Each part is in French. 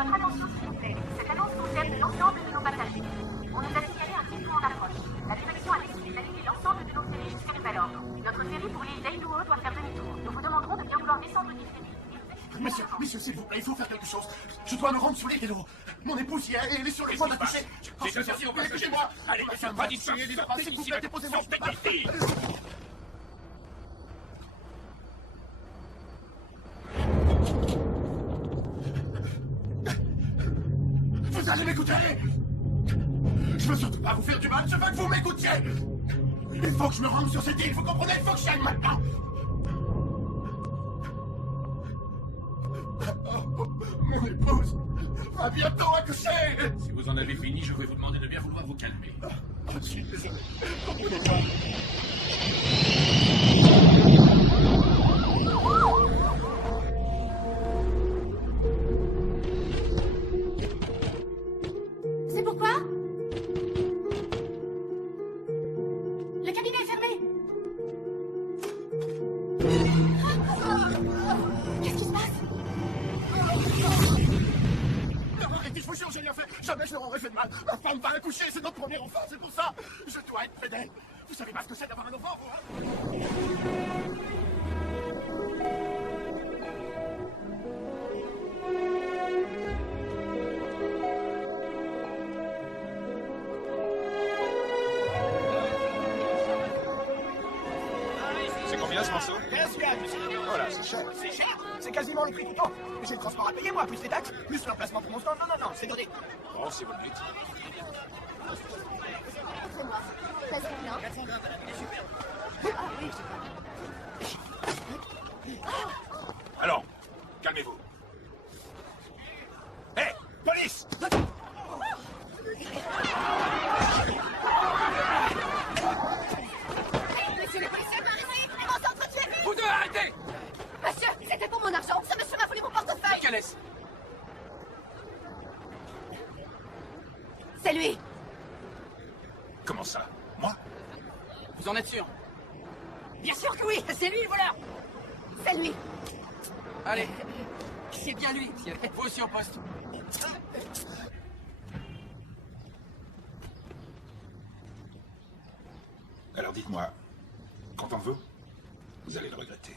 Votre attention, s'il vous plaît. Cette annonce concerne l'ensemble de nos passagers. On nous a signalé un typhon en approche. La direction a décidé d'annuler l'ensemble de nos séries jusqu'à nouvel ordre. Notre série pour l'île d'Ailuo doit faire demi-tour. Nous vous demanderons de bien vouloir descendre du série. Messieurs, s'il vous plaît, il faut faire quelque chose. Je dois me rendre sur l'île d'Ailuo. Mon épouse y est, et elle est sur le point d'accoucher. J'ai interdit aux passagers. Écoutez-moi. Allez, pas d'histoire. S'il vous plaît, déposez-moi. Vous allez m'écouter? Je veux surtout pas vous faire du mal, je veux que vous m'écoutiez. Il faut que je me rende sur cette île, vous comprenez? Il faut que j'y aille maintenant. Oh, mon épouse va bientôt accoucher. Si vous en avez fini, je vais vous demander de bien vouloir vous calmer. Je suis désolé. Comprenez-moi. C'est pourquoi? Le cabinet est fermé. Qu'est-ce qui se passe? Non, arrêtez, je vous jure, j'ai rien fait. Jamais je leur aurais fait de mal. Ma femme va accoucher, c'est notre premier enfant, c'est pour ça. Je dois être près d'elle. Vous savez pas ce que c'est d'avoir un enfant, vous, hein? C'est combien ce morceau? 15 yuan, monsieur. Voilà, c'est cher. C'est cher. C'est quasiment le prix du temps. J'ai le transport à payer, moi, plus les taxes, plus l'emplacement pour mon stand. Non, c'est donné. Bon, si vous le dites. C'est moi. Vas-y, non? 400 grammes, elle est super. Ah oui, Alors, calmez-vous. Hé, police! Monsieur le policier, arrêtez! Vous en êtes sûr? Bien sûr que oui, c'est lui le voleur. C'est lui. Allez, C'est bien lui, monsieur. vous aussi au poste. Alors dites-moi, contentez-vous? Vous allez le regretter.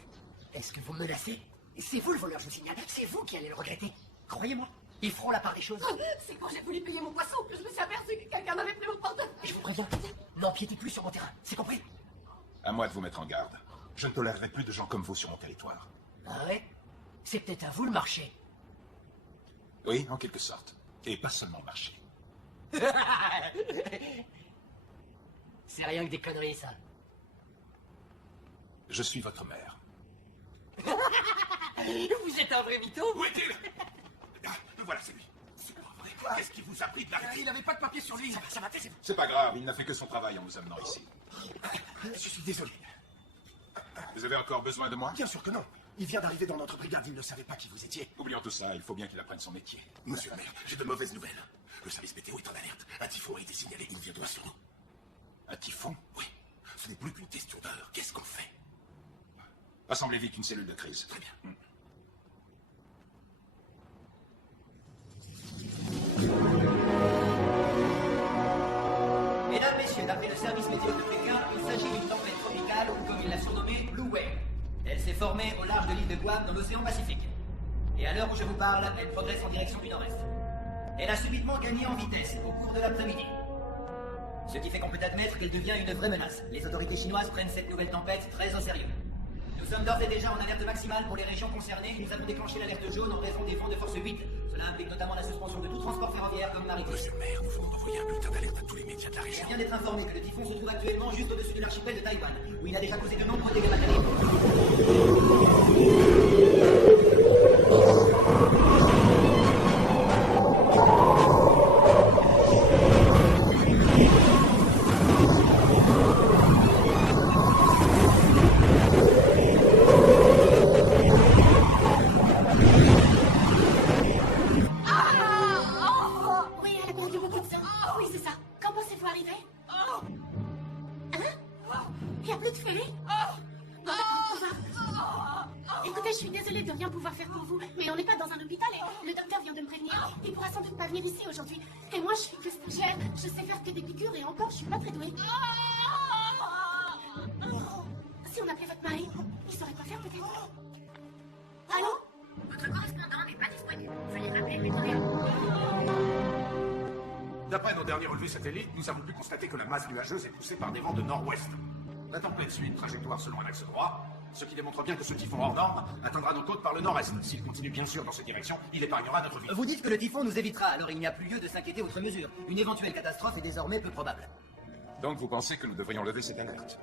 Est-ce que vous me menacez? C'est vous le voleur, je vous signale. C'est vous qui allez le regretter. Croyez-moi, ils feront la part des choses. C'est quand j'ai voulu payer mon poisson que je me suis aperçu que quelqu'un m'avait pris mon portefeuille. Et je vous préviens, n'empiétez plus sur mon terrain, c'est compris? À moi de vous mettre en garde. Je ne tolérerai plus de gens comme vous sur mon territoire. Ah ouais? C'est peut-être à vous le marché. Oui, en quelque sorte. Et pas seulement le marché. C'est rien que des conneries, ça. Je suis votre mère. Vous êtes un vrai mytho? Où est-il? Ah, voilà, c'est lui. C'est pas vrai. Qu'est-ce qui vous a pris de l'arrêter? Il n'avait pas de papier sur lui. Ça va, taisez-vous. C'est pas grave, il n'a fait que son travail en nous amenant ici. Je suis désolé. Vous avez encore besoin de moi? Bien sûr que non. Il vient d'arriver dans notre brigade, il ne savait pas qui vous étiez. Oublions tout ça, il faut bien qu'il apprenne son métier. Monsieur le maire, j'ai de mauvaises nouvelles. Le service météo est en alerte. Un typhon a été signalé, il vient droit sur nous. Un typhon? Oui, ce n'est plus qu'une question d'heure. Qu'est-ce qu'on fait? Rassemblez vite une cellule de crise. Très bien. Mesdames, Messieurs, d'après le service météo de Pékin, il s'agit d'une tempête tropicale ou comme il l'a surnommée, Blue Whale. Elle s'est formée au large de l'île de Guam dans l'océan Pacifique. Et à l'heure où je vous parle, elle progresse en direction du nord-est. Elle a subitement gagné en vitesse au cours de l'après-midi. Ce qui fait qu'on peut admettre qu'elle devient une vraie menace. Les autorités chinoises prennent cette nouvelle tempête très au sérieux. Nous sommes d'ores et déjà en alerte maximale pour les régions concernées. Nous avons déclenché l'alerte jaune en raison des vents de force 8. Cela implique notamment la suspension de tout transport ferroviaire comme maritime. Monsieur le maire, nous venons d'envoyer un bulletin d'alerte à tous les médias de la Je région. viens d'être informé que le typhon se trouve actuellement juste au-dessus de l'archipel de Taïwan, où il a déjà causé de nombreux dégâts matériels. Oui, elle a perdu beaucoup de sang. Oui, c'est ça. Quand pensez-vous arriver? Hein? Il n'y a plus de feuilles? Bon, d'accord, au revoir. Écoutez, je suis désolée de rien pouvoir faire pour vous, mais on n'est pas dans un hôpital et le docteur vient de me prévenir. Il pourra sans doute pas venir ici aujourd'hui. Et moi, je suis que stagiaire. Je sais faire que des piqûres et encore, je suis pas très douée. Si on appelait votre mari, il saurait quoi faire peut-être. Allô? Votre correspondant n'est pas disponible. Veuillez rappeler plus tard. D'après nos derniers relevés satellites, nous avons pu constater que la masse nuageuse est poussée par des vents de nord-ouest. La tempête suit une trajectoire selon un axe droit, ce qui démontre bien que ce typhon hors norme atteindra nos côtes par le nord-est. S'il continue bien sûr dans cette direction, il épargnera notre vie. Vous dites que le typhon nous évitera, alors il n'y a plus lieu de s'inquiéter outre mesure. Une éventuelle catastrophe est désormais peu probable. Donc vous pensez que nous devrions lever cette alerte?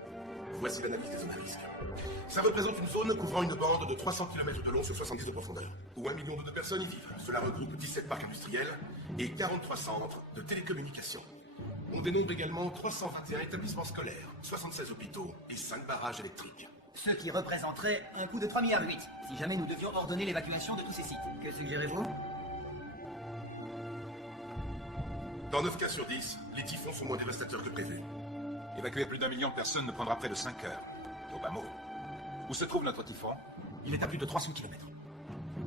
Voici l'analyse des zones à risque. Ça représente une zone couvrant une bande de 300 km de long sur 70 de profondeur, où 1 million de personnes y vivent. Cela regroupe 17 parcs industriels et 43 centres de télécommunications. On dénombre également 321 établissements scolaires, 76 hôpitaux et 5 barrages électriques. Ce qui représenterait un coût de 3,8 milliards si jamais nous devions ordonner l'évacuation de tous ces sites. Que suggérez-vous? Dans 9 cas sur 10, les typhons sont moins dévastateurs que prévu. Évacuer plus d'1 million de personnes ne prendra près de 5 heures. Au bas mot. Où se trouve notre typhon? Il est à plus de 300 km.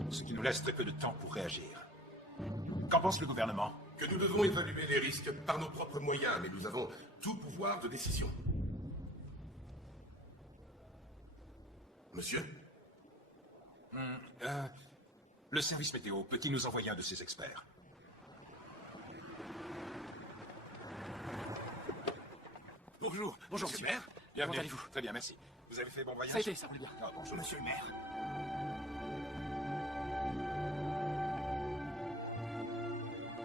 Ce qui nous laisse très peu de temps pour réagir. Qu'en pense le gouvernement? Que nous devons évaluer les risques par nos propres moyens, mais nous avons tout pouvoir de décision. Monsieur? Le service météo peut-il nous envoyer un de ses experts? Bonjour, Monsieur monsieur. le maire? Bienvenue. Comment allez-vous? Très bien, merci. Vous avez fait bon voyage? Ça a été, ça roule bien. Ah, bonjour. Monsieur le maire?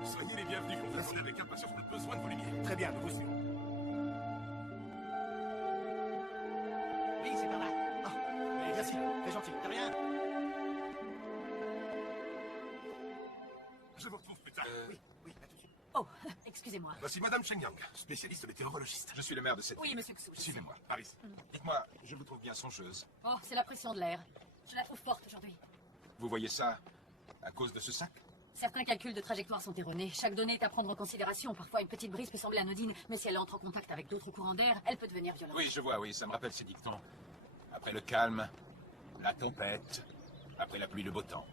Soyez les bienvenus, on vous attendait avec impatience, on a besoin de vos lumières. Très bien, nous vous suivons. Oui, c'est par là. Merci, très gentil. De rien. Je vous retrouve plus tard. Oui, à tout de suite. Oh, excusez-moi. Voici Madame Cheng Yang, spécialiste météorologiste. Je suis le maire de cette Oui, ville. monsieur Xu. Suivez-moi, Paris. Dites-moi, je vous trouve bien songeuse. Oh, c'est la pression de l'air. Je la trouve forte aujourd'hui. Vous voyez ça à cause de ce sac? Certains calculs de trajectoire sont erronés. Chaque donnée est à prendre en considération. Parfois, une petite brise peut sembler anodine, mais si elle entre en contact avec d'autres courants d'air, elle peut devenir violente. Oui, je vois, oui, ça me rappelle ces dictons. Après le calme, la tempête, après la pluie, le beau temps.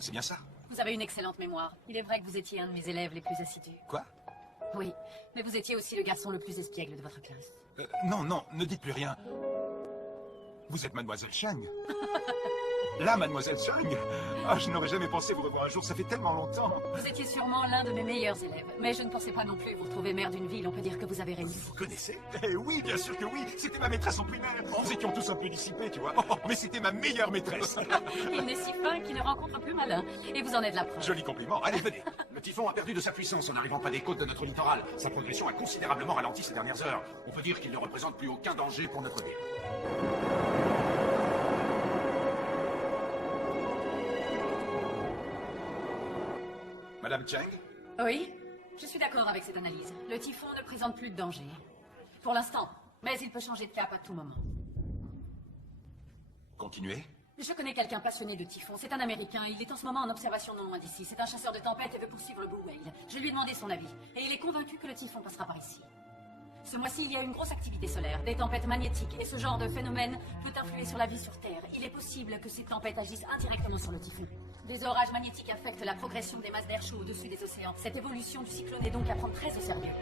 C'est bien ça? Vous avez une excellente mémoire. Il est vrai que vous étiez un de mes élèves les plus assidus. Quoi? Oui, mais vous étiez aussi le garçon le plus espiègle de votre classe. Non, non, ne dites plus rien. Vous êtes Mademoiselle Chang. Là, Mademoiselle Chang. Ah, je n'aurais jamais pensé vous revoir un jour, ça fait tellement longtemps. Vous étiez sûrement l'un de mes meilleurs élèves, mais je ne pensais pas non plus vous retrouver maire d'une ville. On peut dire que vous avez réussi. Vous connaissez? Eh oui, bien sûr que oui. C'était ma maîtresse en primaire. Nous étions tous un peu dissipés, tu vois. Mais c'était ma meilleure maîtresse. Il n'est si fin qu'il ne rencontre plus malin. Et vous en êtes la preuve. Joli compliment. Allez, venez. Le typhon a perdu de sa puissance en n'arrivant pas des côtes de notre littoral. Sa progression a considérablement ralenti ces dernières heures. On peut dire qu'il ne représente plus aucun danger pour notre ville. Madame Chang? Oui, je suis d'accord avec cette analyse. Le typhon ne présente plus de danger. Pour l'instant, mais il peut changer de cap à tout moment. Continuez. Je connais quelqu'un passionné de typhon. C'est un Américain. Il est en ce moment en observation non loin d'ici. C'est un chasseur de tempête et veut poursuivre le Blue Whale. Je lui ai demandé son avis. Et il est convaincu que le typhon passera par ici. Ce mois-ci, il y a une grosse activité solaire, des tempêtes magnétiques. Et ce genre de phénomène peut influer sur la vie sur Terre. Il est possible que ces tempêtes agissent indirectement sur le typhon. Des orages magnétiques affectent la progression des masses d'air chaud au-dessus des océans. Cette évolution du cyclone est donc à prendre très au sérieux.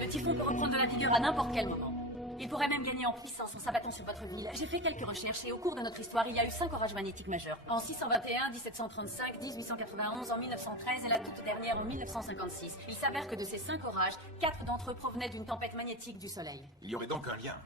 Le typhon peut reprendre de la vigueur à n'importe quel moment. Il pourrait même gagner en puissance en s'abattant sur votre ville. J'ai fait quelques recherches et au cours de notre histoire, il y a eu 5 orages magnétiques majeurs. En 621, 1735, 1891, en 1913 et la toute dernière en 1956. Il s'avère que de ces 5 orages, 4 d'entre eux provenaient d'une tempête magnétique du Soleil. Il y aurait donc un lien.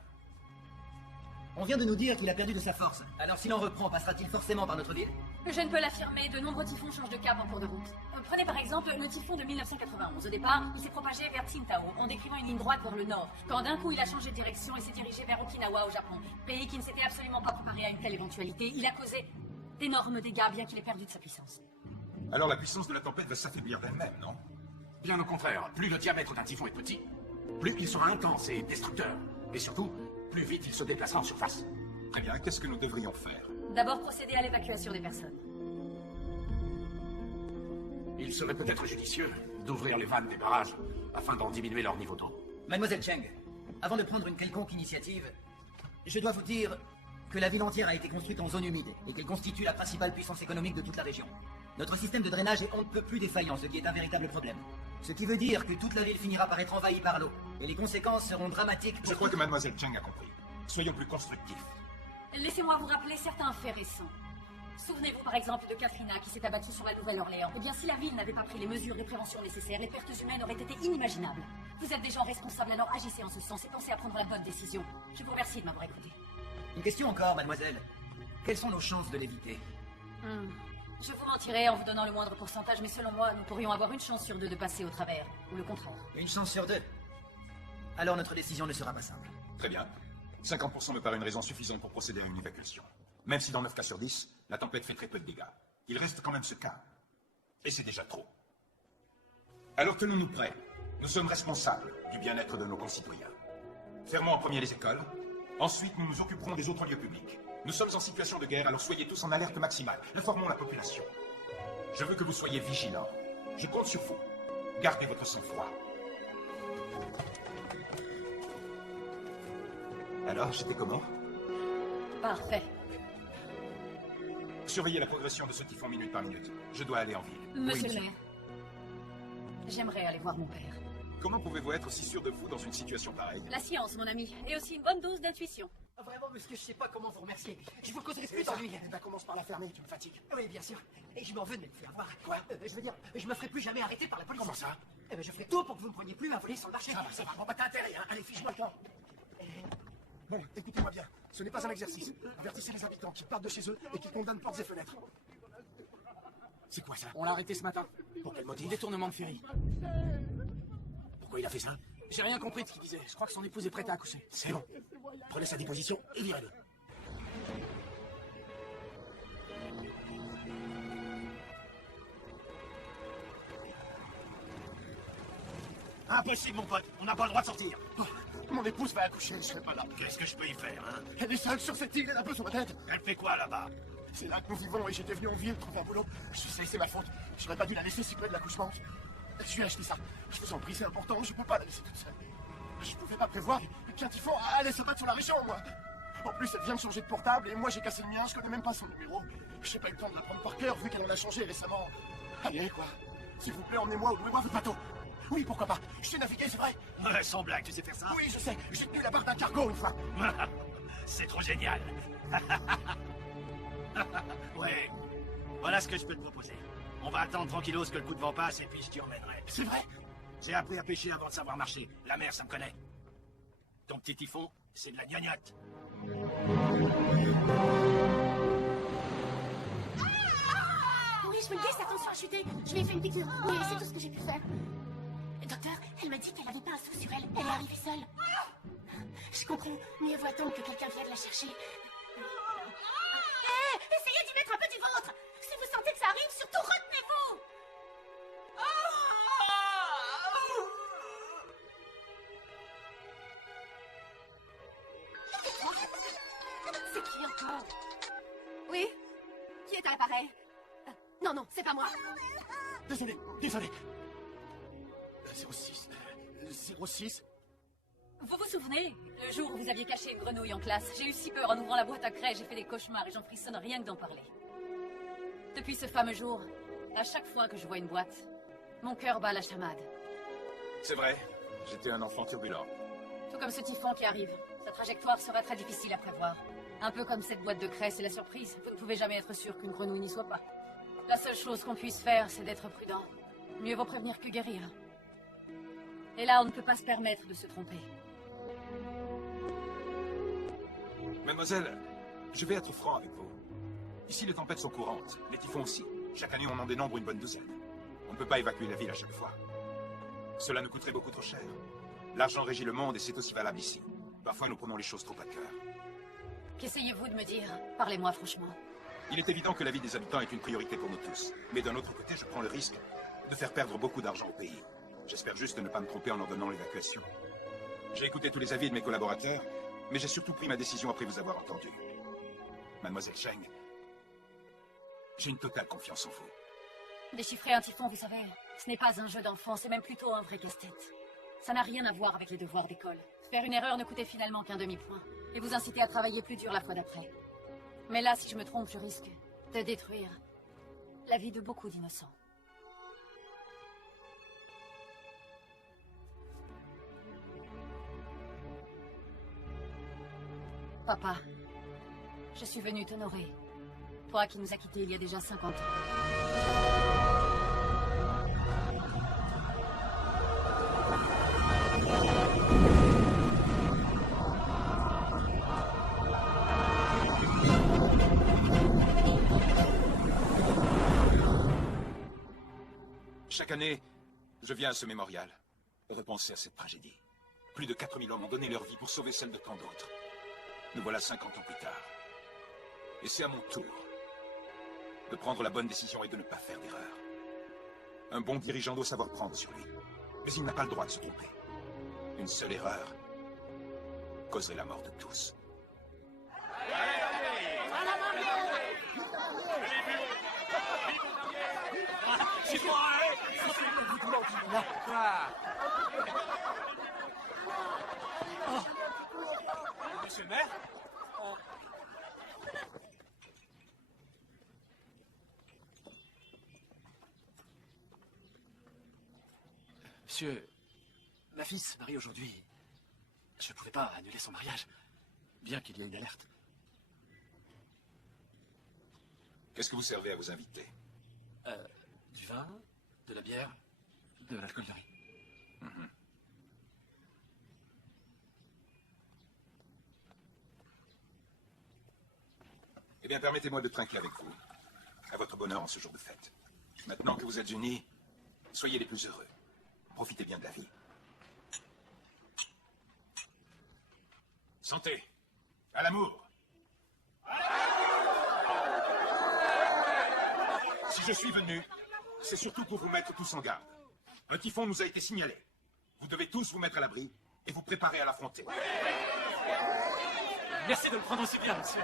On vient de nous dire qu'il a perdu de sa force. Alors s'il en reprend, passera-t-il forcément par notre ville? Je ne peux l'affirmer, de nombreux typhons changent de cap en cours de route. Prenez par exemple le typhon de 1991. Au départ, il s'est propagé vers Tsingtao, en décrivant une ligne droite vers le nord. Quand d'un coup il a changé de direction et s'est dirigé vers Okinawa au Japon, pays qui ne s'était absolument pas préparé à une telle éventualité, il a causé d'énormes dégâts bien qu'il ait perdu de sa puissance. Alors la puissance de la tempête va s'affaiblir d'elle-même, non? Bien au contraire, plus le diamètre d'un typhon est petit, plus il sera intense et destructeur. Et surtout, plus vite il se déplacera en surface. Très bien, qu'est-ce que nous devrions faire? D'abord procéder à l'évacuation des personnes. Il serait peut-être judicieux d'ouvrir les vannes des barrages afin d'en diminuer leur niveau d'eau. Mademoiselle Cheng, avant de prendre une quelconque initiative, je dois vous dire que la ville entière a été construite en zone humide et qu'elle constitue la principale puissance économique de toute la région. Notre système de drainage est on ne peut plus défaillant, ce qui est un véritable problème. Ce qui veut dire que toute la ville finira par être envahie par l'eau. Et les conséquences seront dramatiques. Je crois que Mademoiselle Chang a compris. Soyons plus constructifs. Laissez-moi vous rappeler certains faits récents. Souvenez-vous par exemple de Katrina qui s'est abattue sur la Nouvelle-Orléans. Eh bien, si la ville n'avait pas pris les mesures de prévention nécessaires, les pertes humaines auraient été inimaginables. Vous êtes des gens responsables, alors agissez en ce sens et pensez à prendre la bonne décision. Je vous remercie de m'avoir écouté. Une question encore, mademoiselle. Quelles sont nos chances de l'éviter? Je vous mentirais en vous donnant le moindre pourcentage, mais selon moi, nous pourrions avoir une chance sur 2 de passer au travers, ou le contraire. Une chance sur 2. Alors notre décision ne sera pas simple. Très bien. 50% me paraît une raison suffisante pour procéder à une évacuation. Même si dans 9 cas sur 10, la tempête fait très peu de dégâts. Il reste quand même ce cas. Et c'est déjà trop. Alors tenons-nous prêts. Nous sommes responsables du bien-être de nos concitoyens. Fermons en premier les écoles. Ensuite, nous nous occuperons des autres lieux publics. Nous sommes en situation de guerre, alors soyez tous en alerte maximale. Informons la population. Je veux que vous soyez vigilants. Je compte sur vous. Gardez votre sang-froid. Alors, j'étais comment? Parfait. Surveillez la progression de ce typhon minute par minute. Je dois aller en ville. Monsieur le maire, j'aimerais aller voir mon père. Comment pouvez-vous être aussi sûr de vous dans une situation pareille? La science, mon ami, et aussi une bonne dose d'intuition. Vraiment, monsieur, je sais pas comment vous remercier. Je vous causerai plus d'ennui. Eh ben, commence par la fermer, tu me fatigues. Oui, bien sûr. Et je m'en veux de me faire voir. Quoi? Je veux dire, je me ferai plus jamais arrêter par la police. Comment ça? Eh ben, je ferai tout pour que vous ne preniez plus un voler sur le marché. Ça va. Bon, bah, t'as intérêt, hein. Allez, fiche-moi le camp. Bon, écoutez-moi bien. Ce n'est pas un exercice. Avertissez les habitants qui partent de chez eux et qui condamnent portes et fenêtres. C'est quoi ça? On l'a arrêté ce matin. Pour quel motif? Détournement de ferry. Pourquoi il a fait ça? J'ai rien compris de ce qu'il disait. Je crois que son épouse est prête à accoucher. C'est bon. Prenez sa déposition et virez-le. Impossible, mon pote. On n'a pas le droit de sortir. Oh, mon épouse va accoucher, je serai pas là. Qu'est-ce que je peux y faire, hein? Elle est seule sur cette île, elle a besoin d'aide. Elle fait quoi, là-bas? C'est là que nous vivons et j'étais venu en ville trouver un boulot. Je sais, c'est ma faute. J'aurais pas dû la laisser si près de l'accouchement. Je lui ai acheté ça. Je vous en prie, c'est important. Je peux pas la laisser toute seule. Je pouvais pas prévoir qu'un typhon allait s'abattre sur la région, moi. En plus, elle vient de changer de portable et moi j'ai cassé le mien. Je connais même pas son numéro. Je n'ai pas eu le temps de l'apprendre par cœur vu qu'elle en a changé récemment. Allez, quoi. S'il vous plaît, emmenez-moi ou louez-moi votre bateau. Oui, pourquoi pas. Je sais naviguer, c'est vrai. Ouais, sans blague, tu sais faire ça? Oui, je sais. J'ai tenu la barre d'un cargo une fois. C'est trop génial. Ouais. Voilà ce que je peux te proposer. On va attendre tranquillos que le coup de vent passe et puis je t'y emmènerai. C'est vrai? J'ai appris à pêcher avant de savoir marcher. La mer, ça me connaît. Ton petit typhon, c'est de la gnognotte. Oui, je me le dis, sa tension a chuté. Je lui ai fait une piqûre. Oui, c'est tout ce que j'ai pu faire. Docteur, elle m'a dit qu'elle n'avait pas un sou sur elle. Elle est arrivée seule. Je comprends. Mieux vaut attendre que quelqu'un vienne la chercher. Hé, essayez d'y mettre un peu du vôtre. Si vous sentez que ça arrive, surtout retenez-vous. C'est qui encore? Oui? Qui est à l'appareil? Non, non, c'est pas moi. Désolé. 06. 06. Vous vous souvenez? Le jour où vous aviez caché une grenouille en classe, j'ai eu si peur en ouvrant la boîte à craie, j'ai fait des cauchemars et j'en frissonne rien que d'en parler. Depuis ce fameux jour, à chaque fois que je vois une boîte, mon cœur bat la chamade. C'est vrai, j'étais un enfant turbulent. Tout comme ce typhon qui arrive. Sa trajectoire sera très difficile à prévoir. Un peu comme cette boîte de craie, c'est la surprise. Vous ne pouvez jamais être sûr qu'une grenouille n'y soit pas. La seule chose qu'on puisse faire, c'est d'être prudent. Mieux vaut prévenir que guérir. Et là, on ne peut pas se permettre de se tromper. Mademoiselle, je vais être franc avec vous. Ici, les tempêtes sont courantes. Les typhons aussi. Chaque année, on en dénombre une bonne douzaine. On ne peut pas évacuer la ville à chaque fois. Cela nous coûterait beaucoup trop cher. L'argent régit le monde et c'est aussi valable ici. Parfois, nous prenons les choses trop à cœur. Qu'essayez-vous de me dire? Parlez-moi franchement. Il est évident que la vie des habitants est une priorité pour nous tous. Mais d'un autre côté, je prends le risque de faire perdre beaucoup d'argent au pays. J'espère juste ne pas me tromper en ordonnant l'évacuation. J'ai écouté tous les avis de mes collaborateurs, mais j'ai surtout pris ma décision après vous avoir entendu. Mademoiselle Cheng, j'ai une totale confiance en vous. Déchiffrer un typhon, vous savez, ce n'est pas un jeu d'enfant, c'est même plutôt un vrai casse-tête. Ça n'a rien à voir avec les devoirs d'école. Faire une erreur ne coûtait finalement qu'un demi-point, et vous inciter à travailler plus dur la fois d'après. Mais là, si je me trompe, je risque de détruire la vie de beaucoup d'innocents. Papa, je suis venu t'honorer. Toi qui nous as quittés il y a déjà 50 ans. Chaque année, je viens à ce mémorial. Repensez à cette tragédie. Plus de 4000 hommes ont donné leur vie pour sauver celle de tant d'autres. Nous voilà 50 ans plus tard. Et c'est à mon tour de prendre la bonne décision et de ne pas faire d'erreur. Un bon dirigeant doit savoir prendre sur lui. Mais il n'a pas le droit de se tromper. Une seule erreur causerait la mort de tous. Monsieur le maire? Monsieur, ma fille se marie aujourd'hui. Je ne pouvais pas annuler son mariage, bien qu'il y ait une alerte. Qu'est-ce que vous servez à vos invités? Du vin, de la bière, de l'alcoolerie. Eh bien, permettez-moi de trinquer avec vous, à votre bonheur en ce jour de fête. Maintenant que vous êtes unis, soyez les plus heureux. Profitez bien de la vie. Santé. À l'amour. Si je suis venu, c'est surtout pour vous mettre tous en garde. Un typhon nous a été signalé. Vous devez tous vous mettre à l'abri et vous préparer à l'affronter. Merci de le prendre aussi bien, monsieur.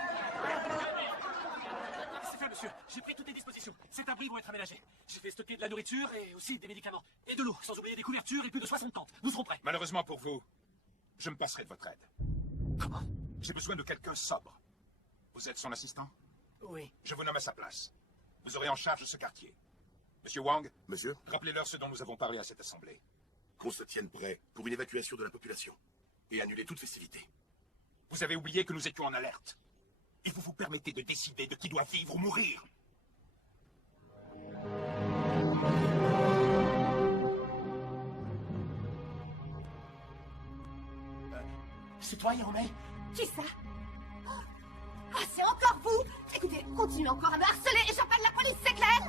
monsieur. J'ai pris toutes les dispositions. Ces abris vont être aménagés. J'ai fait stocker de la nourriture et aussi des médicaments. Et de l'eau, sans oublier des couvertures et plus de 60 tentes. Nous serons prêts. Malheureusement pour vous, je me passerai de votre aide. Comment? J'ai besoin de quelqu'un sobre. Vous êtes son assistant? Oui. Je vous nomme à sa place. Vous aurez en charge ce quartier. Monsieur Wang, Monsieur, rappelez-leur ce dont nous avons parlé à cette assemblée. qu'on se tienne prêt pour une évacuation de la population et annuler toute festivité. Vous avez oublié que nous étions en alerte. Et vous vous permettez de décider de qui doit vivre ou mourir. C'est toi, Hiromei? Qui ça? Ah, c'est encore vous? Écoutez, continuez encore à me harceler et j'appelle la police, c'est clair?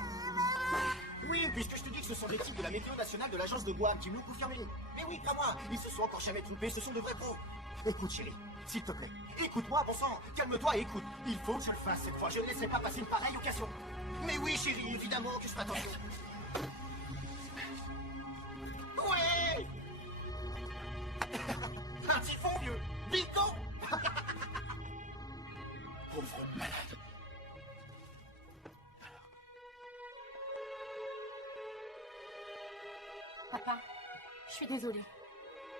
Oui, puisque je te dis que ce sont des types de la météo nationale de l'agence de Guam qui me l'ont confirmé. Mais oui, crois-moi, ils se sont encore jamais trompés, ce sont de vrais pros. Écoute, chérie, s'il te plaît, écoute-moi, bon sang, calme-toi et écoute. Il faut que je le fasse cette fois, je ne laisserai pas passer une pareille occasion. Mais oui, chérie, évidemment que je fais attention. Ouais. Un typhon, vieux. Bingo. Pauvre malade. Papa, je suis désolée.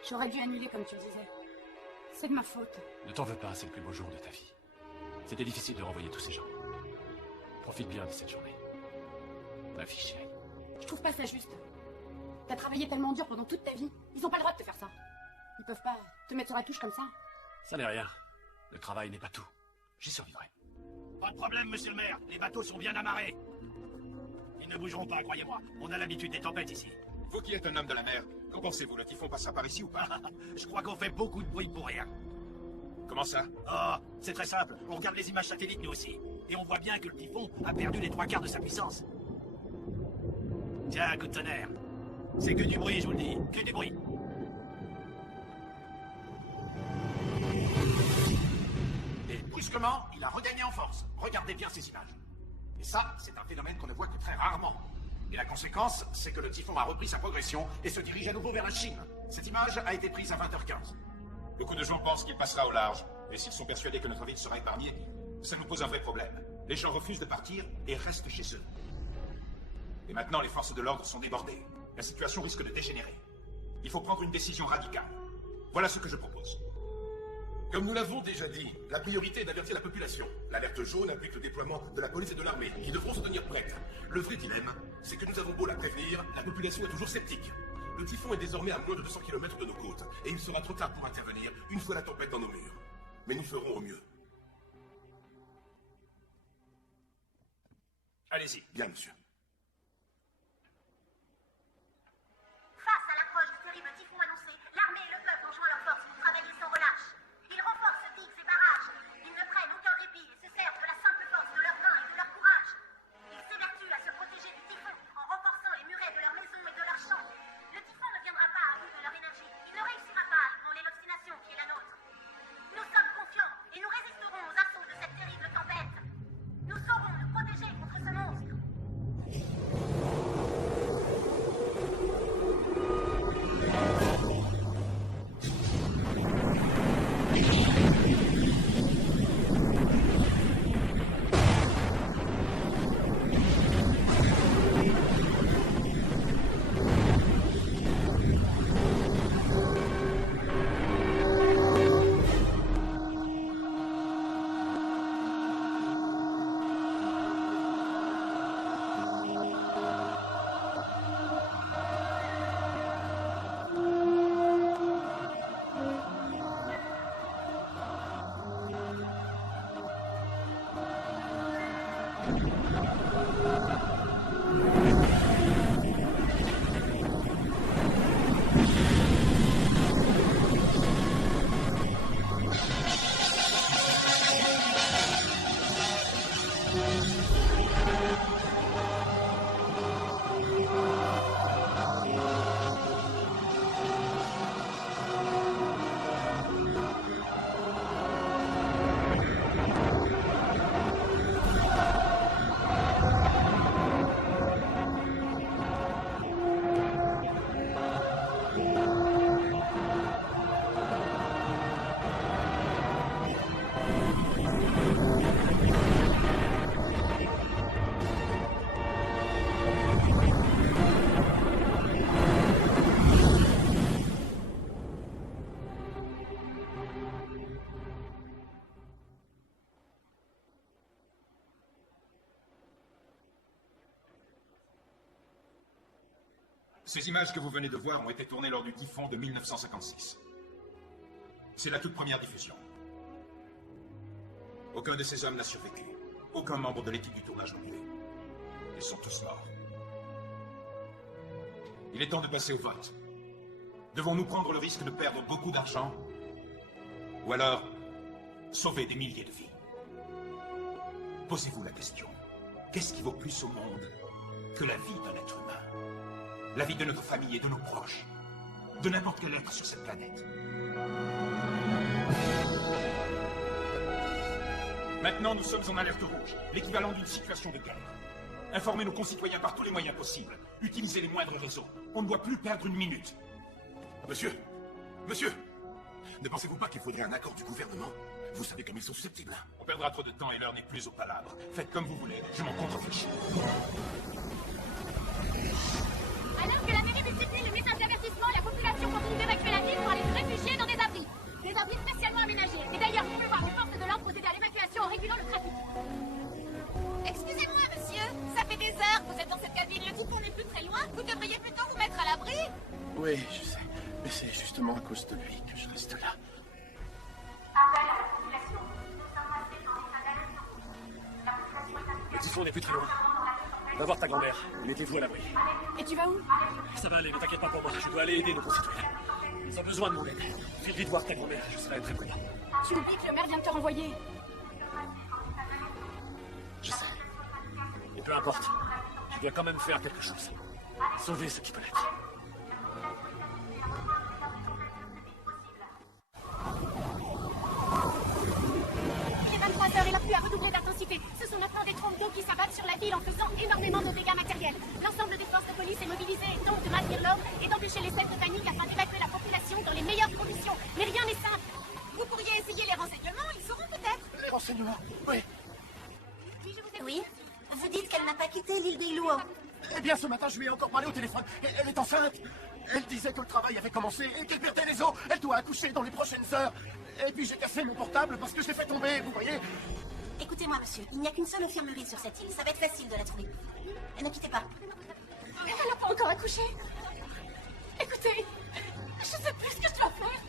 J'aurais dû annuler comme tu le disais. C'est de ma faute. Ne t'en veux pas, c'est le plus beau jour de ta vie. C'était difficile de renvoyer tous ces gens. Profite bien de cette journée. Ma fille chérie. Je trouve pas ça juste. T'as travaillé tellement dur pendant toute ta vie. Ils ont pas le droit de te faire ça. Ils peuvent pas te mettre sur la touche comme ça. Ça n'est rien. Le travail n'est pas tout. J'y survivrai. Pas de problème, monsieur le maire. Les bateaux sont bien amarrés. Ils ne bougeront pas, croyez-moi. On a l'habitude des tempêtes ici. Vous qui êtes un homme de la mer, qu'en pensez-vous? Le typhon passera par ici ou pas? Je crois qu'on fait beaucoup de bruit pour rien. Comment ça? Oh, c'est très simple. On regarde les images satellites, nous aussi. Et on voit bien que le typhon a perdu les 3/4 de sa puissance. Tiens, coup de tonnerre. C'est que du bruit, je vous le dis. Que du bruit. Et brusquement, il a regagné en force. Regardez bien ces images. Et ça, c'est un phénomène qu'on ne voit que très rarement. Et la conséquence, c'est que le typhon a repris sa progression et se dirige à nouveau vers la Chine. Cette image a été prise à 20h15. Beaucoup de gens pensent qu'il passera au large. Et s'ils sont persuadés que notre ville sera épargnée, ça nous pose un vrai problème. Les gens refusent de partir et restent chez eux. Et maintenant, les forces de l'ordre sont débordées. La situation risque de dégénérer. Il faut prendre une décision radicale. Voilà ce que je propose. Comme nous l'avons déjà dit, la priorité est d'avertir la population. L'alerte jaune implique le déploiement de la police et de l'armée, qui devront se tenir prêtes. Le vrai dilemme, c'est que nous avons beau la prévenir, la population est toujours sceptique. Le typhon est désormais à moins de 200 km de nos côtes, et il sera trop tard pour intervenir une fois la tempête dans nos murs. Mais nous ferons au mieux. Allez-y. Bien, monsieur. Face à l'approche du terrible typhon annoncé, l'armée et le peuple ont joint leurs forces pour travailler sans relâche. Ils renforcent digues et barrages. Ils ne prennent aucun répit et se servent de la simple force de leur main et de leur courage. Ils s'évertuent à se protéger du typhon en renforçant les murets de leurs maisons et de leurs champs. Le typhon ne viendra pas à bout de leur énergie. Il ne réussira pas à ébranler l'obstination qui est la nôtre. Nous sommes confiants et nous résisterons aux assauts de cette terrible tempête. Nous saurons nous protéger contre ce monstre. Ces images que vous venez de voir ont été tournées lors du typhon de 1956. C'est la toute première diffusion. Aucun de ces hommes n'a survécu. Aucun membre de l'équipe du tournage non plus. Ils sont tous morts. Il est temps de passer au vote. Devons-nous prendre le risque de perdre beaucoup d'argent? Ou alors, sauver des milliers de vies? Posez-vous la question. Qu'est-ce qui vaut plus au monde que la vie d'un être humain? La vie de notre famille et de nos proches. De n'importe quel être sur cette planète. Maintenant, nous sommes en alerte rouge, l'équivalent d'une situation de guerre. Informez nos concitoyens par tous les moyens possibles. Utilisez les moindres réseaux. On ne doit plus perdre une minute. Monsieur, ne pensez-vous pas qu'il faudrait un accord du gouvernement? Vous savez comme ils sont susceptibles. On perdra trop de temps et l'heure n'est plus aux palabres. Faites comme vous voulez, je m'en contrefiche. Alors que la mairie multiplie le message d'avertissement, la population continue d'évacuer la ville pour aller se réfugier dans des abris. Des abris spécialement aménagés. Et d'ailleurs, vous pouvez voir les forces de l'ordre procéder à l'évacuation en régulant le trafic. Excusez-moi, monsieur. Ça fait des heures que vous êtes dans cette cabine. Le typhon n'est plus très loin. Vous devriez plutôt vous mettre à l'abri. Oui, je sais. Mais c'est justement à cause de lui que je reste là. Appel à la population. Nous sommes passés dans l'état d'alerte rouge. La population est habituée. Le typhon n'est plus très loin. Va voir ta grand-mère. Mettez-vous à l'abri. Et tu vas où? Ça va aller, ne t'inquiète pas pour moi. Je dois aller aider nos concitoyens. Ils ont besoin de mon aide. Fais vite voir ta grand-mère. Je serai très prudent. Tu oublies que le maire vient de te renvoyer. Je sais. Et peu importe. Je dois quand même faire quelque chose. Sauver ce qui peut l'être. Il est 23h et la pluie a redoublé d'intensité. Ce sont maintenant des trompes d'eau qui s'abattent sur la ville en faisant énormément de dégâts matériels. L'ensemble des forces de police est mobilisé et tente de maintenir l'ordre et d'empêcher les scènes de panique afin d'évacuer la population dans les meilleures conditions. Mais rien n'est simple. Vous pourriez essayer les renseignements. Ils sauront peut-être. Les renseignements? Oui. Oui. Vous dites qu'elle n'a pas quitté l'île des Loups. Eh bien, ce matin, je lui ai encore parlé au téléphone. Elle est enceinte. Elle disait que le travail avait commencé et qu'elle perdait les os. Elle doit accoucher dans les prochaines heures. Et puis j'ai cassé mon portable parce que je l'ai fait tomber, vous voyez. Écoutez-moi, monsieur. Il n'y a qu'une seule infirmerie sur cette île. Ça va être facile de la trouver. Et ne quittez pas. Elle n'a pas encore accouché. Écoutez, je sais plus ce que je dois faire.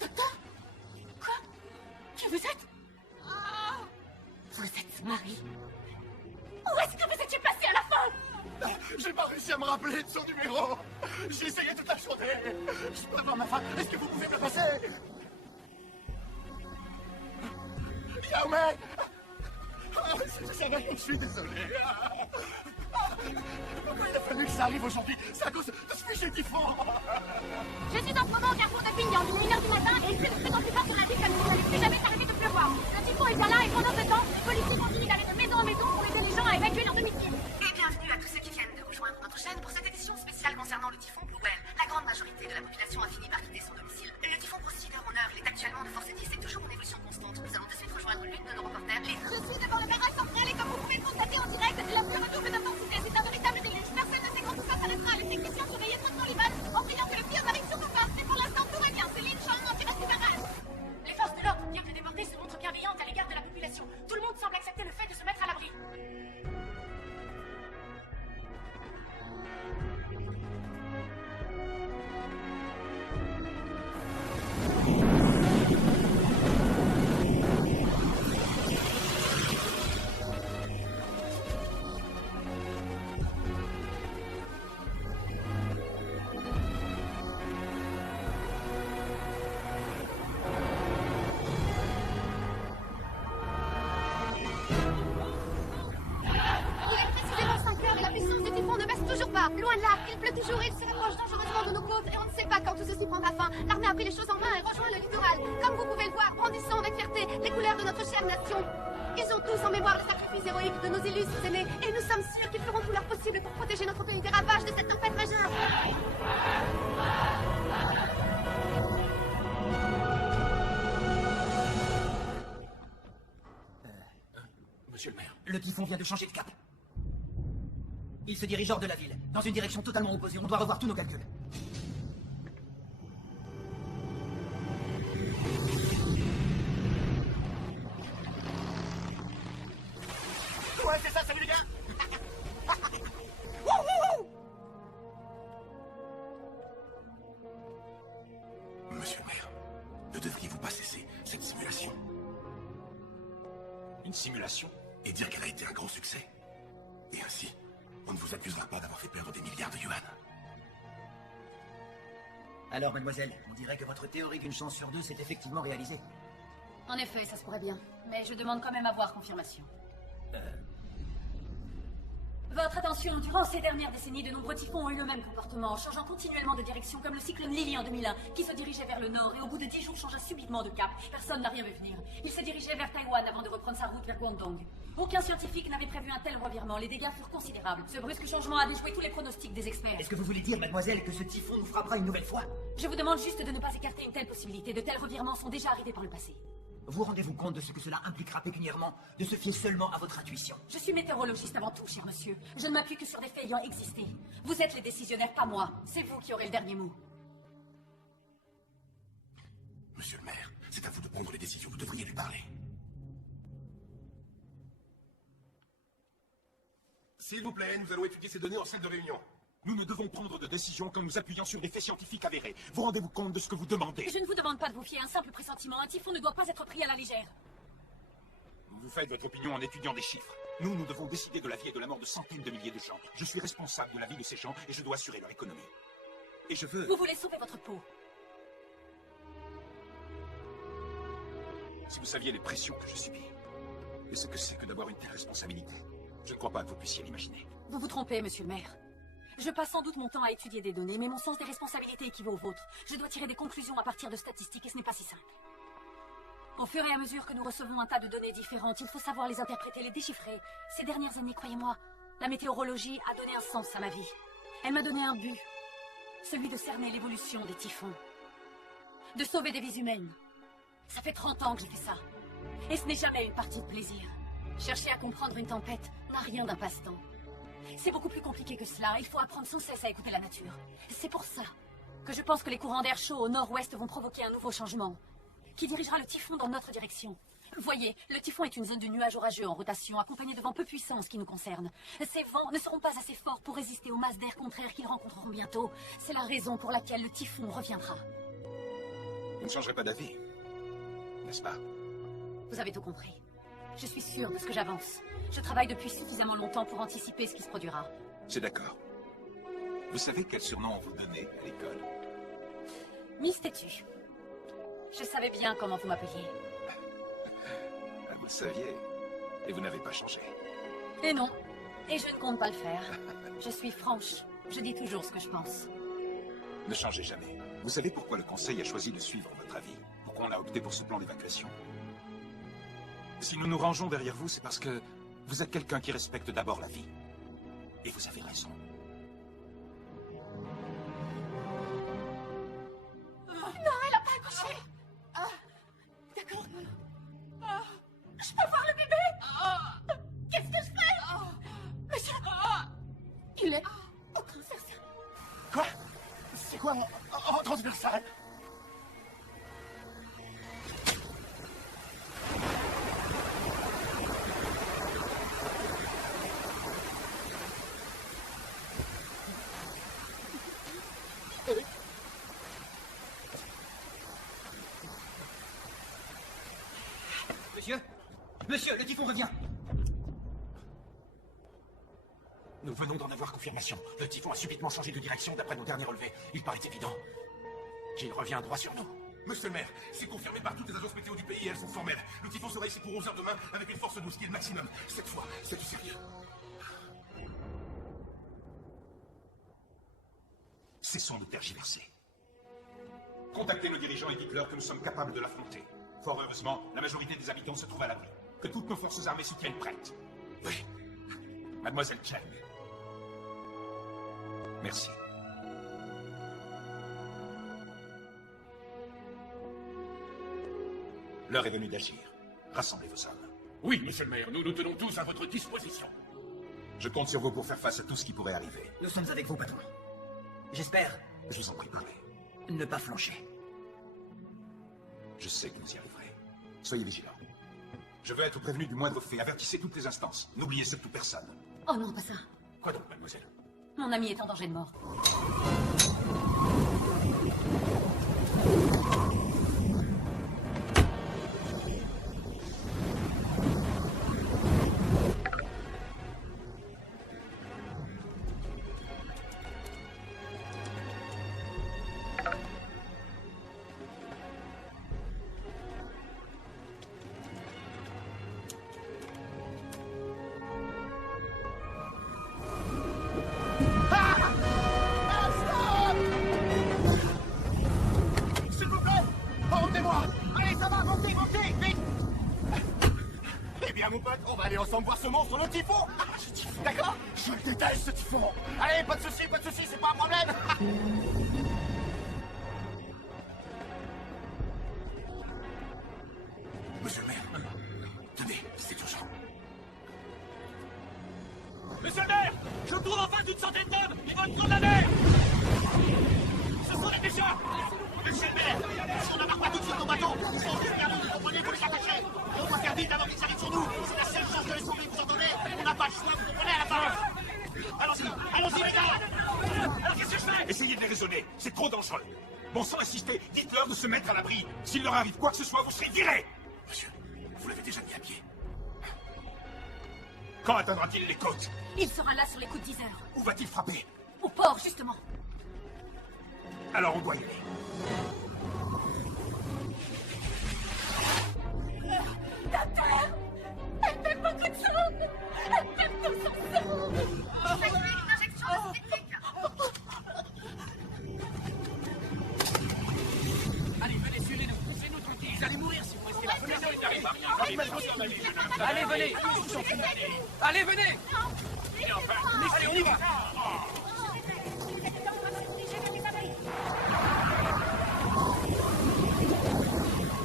Docteur? Quoi? Qui vous êtes? Vous êtes Marie. Où est-ce que vous étiez passé à la fin? J'ai pas réussi à me rappeler de son numéro. J'ai essayé toute la journée. Je peux avoir ma femme. Est-ce que vous pouvez me le passer? Yaomei! Ça va, je suis désolé. Pourquoi il a fallu que ça arrive aujourd'hui? C'est à cause de ce fichier typhon. Je suis en ce moment au carrefour de Pignon. Il est 1h du matin et il pleut de plus en plus fort sur la ville comme si ça n'allait plus jamais s'arrêter de pleuvoir. Le typhon est bien là et pendant ce temps, les policiers continuent d'aller de maison en maison pour aider les gens à évacuer leur domicile. Et bienvenue à tous ceux qui viennent de rejoindre notre chaîne pour cette édition spéciale concernant le typhon Blue Whale. La grande majorité de la population a fini par quitter son domicile. Le typhon Procedure en heure, il est actuellement de force 10 et toujours en évolution constante. Nous allons de suite rejoindre l'une de nos reporters. Je suis devant le barrage central et comme vous pouvez le constater en direct, la pluie redouble d'intensité. C'est un véritable déluge. Personne ne sait quand tout ça s'arrêtera. Les techniciens surveillent étroitement les vannes en priant que le pire n'arrive surtout pas. Mais pour l'instant, tout va bien. C'est l'île Chang anti-rescue barrage. Les forces de l'ordre, bien que débordées, se montrent bienveillantes à l'égard de la population. Tout le monde semble accepter le fait de se mettre à l'abri. Loin de là, il pleut toujours et il se rapproche dangereusement de nos côtes et on ne sait pas quand tout ceci prendra fin. L'armée a pris les choses en main et rejoint le littoral. Comme vous pouvez le voir, brandissant avec fierté les couleurs de notre chère nation. Ils ont tous en mémoire le sacrifice héroïque de nos illustres aînés et nous sommes sûrs qu'ils feront tout leur possible pour protéger notre pays des ravages de cette tempête majeure. Monsieur le maire. Le typhon vient de changer de cap. Il se dirige hors de la ville, dans une direction totalement opposée. On doit revoir tous nos calculs. Ouais, c'est ça, salut les gars! Monsieur le maire, ne devriez-vous pas cesser cette simulation? Une simulation? Et dire qu'elle a été un grand succès. Et ainsi, on ne vous accusera pas d'avoir fait perdre des milliards de yuan. Alors, mademoiselle, on dirait que votre théorie d'une chance sur deux s'est effectivement réalisée. En effet, ça se pourrait bien. Mais je demande quand même à voir confirmation. Votre attention, durant ces dernières décennies, de nombreux typhons ont eu le même comportement, changeant continuellement de direction, comme le cyclone Lily en 2001, qui se dirigeait vers le nord et au bout de 10 jours changea subitement de cap. Personne n'a rien vu venir. Il se dirigeait vers Taïwan avant de reprendre sa route vers Guangdong. Aucun scientifique n'avait prévu un tel revirement, les dégâts furent considérables. Ce brusque changement a déjoué tous les pronostics des experts. Est-ce que vous voulez dire, mademoiselle, que ce typhon nous frappera une nouvelle fois? Je vous demande juste de ne pas écarter une telle possibilité. De tels revirements sont déjà arrivés par le passé. Vous rendez-vous compte de ce que cela impliquera pécuniairement de se fier seulement à votre intuition? Je suis météorologiste avant tout, cher monsieur. Je ne m'appuie que sur des faits ayant existé. Vous êtes les décisionnaires, pas moi. C'est vous qui aurez le dernier mot. Monsieur le maire, c'est à vous de prendre les décisions. Vous devriez lui parler. S'il vous plaît, nous allons étudier ces données en salle de réunion. Nous ne devons prendre de décision qu'en nous appuyant sur des faits scientifiques avérés. Vous rendez-vous compte de ce que vous demandez? Je ne vous demande pas de vous fier à un simple pressentiment. Un typhon ne doit pas être pris à la légère. Vous faites votre opinion en étudiant des chiffres. Nous devons décider de la vie et de la mort de centaines de milliers de gens. Je suis responsable de la vie de ces gens et je dois assurer leur économie. Et je veux... Vous voulez sauver votre peau. Si vous saviez les pressions que je subis, et ce que c'est que d'avoir une telle responsabilité, je ne crois pas que vous puissiez l'imaginer. Vous vous trompez, monsieur le maire. Je passe sans doute mon temps à étudier des données, mais mon sens des responsabilités équivaut au vôtre. Je dois tirer des conclusions à partir de statistiques, et ce n'est pas si simple. Au fur et à mesure que nous recevons un tas de données différentes, il faut savoir les interpréter, les déchiffrer. Ces dernières années, croyez-moi, la météorologie a donné un sens à ma vie. Elle m'a donné un but, celui de cerner l'évolution des typhons, de sauver des vies humaines. Ça fait 30 ans que je fais ça, et ce n'est jamais une partie de plaisir. Chercher à comprendre une tempête n'a rien d'un passe-temps. C'est beaucoup plus compliqué que cela, il faut apprendre sans cesse à écouter la nature. C'est pour ça que je pense que les courants d'air chaud au nord-ouest vont provoquer un nouveau changement, qui dirigera le typhon dans notre direction. Voyez, le typhon est une zone de nuages orageux en rotation, accompagnée de vents peu puissants en ce qui nous concerne. Ces vents ne seront pas assez forts pour résister aux masses d'air contraires qu'ils rencontreront bientôt. C'est la raison pour laquelle le typhon reviendra. Vous ne changerez pas d'avis, n'est-ce pas? Vous avez tout compris. Je suis sûre de ce que j'avance. Je travaille depuis suffisamment longtemps pour anticiper ce qui se produira. C'est d'accord. Vous savez quel surnom on vous donnait à l'école? Miss Têtue. Je savais bien comment vous m'appeliez. Vous le saviez. Et vous n'avez pas changé. Et non. Et je ne compte pas le faire. Je suis franche. Je dis toujours ce que je pense. Ne changez jamais. Vous savez pourquoi le Conseil a choisi de suivre votre avis? Pourquoi on a opté pour ce plan d'évacuation? Si nous nous rangeons derrière vous, c'est parce que vous êtes quelqu'un qui respecte d'abord la vie. Et vous avez raison. Non, elle a pas accouché. D'accord. Je peux voir le bébé. Qu'est-ce que je fais? Monsieur. Il est au transversal. Quoi? C'est quoi en transversal? Monsieur, le typhon revient. Nous venons d'en avoir confirmation. Le typhon a subitement changé de direction d'après nos derniers relevés. Il paraît évident qu'il revient droit sur nous. Monsieur le maire, c'est confirmé par toutes les agences météo du pays et elles sont formelles. Le typhon sera ici pour 11 h demain avec une force de 12 qui est le maximum. Cette fois, c'est du sérieux. Cessons de tergiverser. Contactez nos dirigeants et dites-leur que nous sommes capables de l'affronter. Fort heureusement, la majorité des habitants se trouve à l'abri. Que toutes nos forces armées s'y tiennent prêtes. Oui. Mademoiselle Cheng. Merci. L'heure est venue d'agir. Rassemblez vos hommes. Oui, monsieur le maire, nous nous tenons tous à votre disposition. Je compte sur vous pour faire face à tout ce qui pourrait arriver. Nous sommes avec vous, patron. J'espère. Je vous en prie, parlez. Ne pas flancher. Je sais que vous y arriverez. Soyez vigilants. Je veux être prévenu du moindre fait. Avertissez toutes les instances. N'oubliez surtout personne. Oh non, pas ça. Quoi donc, mademoiselle? Mon ami est en danger de mort. suivez-moi. Allez, ça va, montez, montez, vite. Eh bien, mon pote, on va aller ensemble voir ce monstre, le typhon. D'accord? Je le déteste, ce typhon. Allez, pas de soucis, c'est pas un problème. Monsieur le maire, tenez, c'est urgent. Monsieur le maire, je trouve en face d'une centaine d'hommes. Ils vont être condamnés. Ce sont des pêcheurs. Monsieur le maire, si on n'embarque pas tout de suite nos bateaux, ils sont tous perdus, vous comprenez, pour les attacher. Et on doit faire vite avant qu'ils arrivent sur nous. C'est la seule chance de les sauver, vous entendez? On n'a pas le choix, vous comprenez, à la fin. Allons-y, les gars. Alors qu'est-ce que je fais? Essayez de les raisonner, c'est trop dangereux. Bon sang, insistez, dites-leur de se mettre à l'abri. S'il leur arrive quoi que ce soit, vous serez virés. Monsieur, vous l'avez déjà mis à pied. Quand atteindra-t-il les côtes? Il sera là sur les coups de 10 heures. Où va-t-il frapper? Au port, justement. Alors on doit y aller. Docteur! Elle perd beaucoup de sang! Elle perd tout son sang! Faites-lui une injection anesthésique. Allez, venez, suivez-nous. Laissez-nous tranquilles. Vous allez mourir si vous restez là. Allez, venez. Allez, venez. Allez, on y va.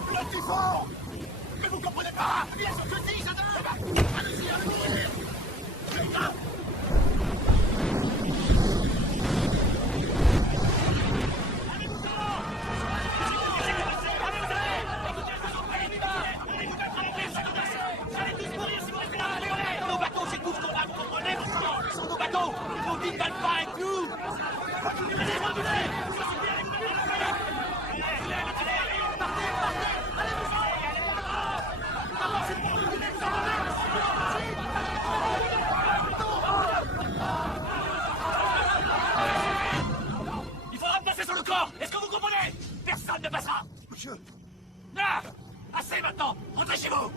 Le typhon! Mais vous comprenez pas! Bien sûr que si, j'adore! Allez-y, allez-y! Putain! Nos bateaux, c'est tout ce qu'on a, vous comprenez? Ce sont nos bateaux. Vos vies ne valent pas avec nous. Il faudra me passer sur le corps. Est-ce que vous comprenez? Personne ne passera. Monsieur! Ah, assez maintenant. Rentrez chez vous.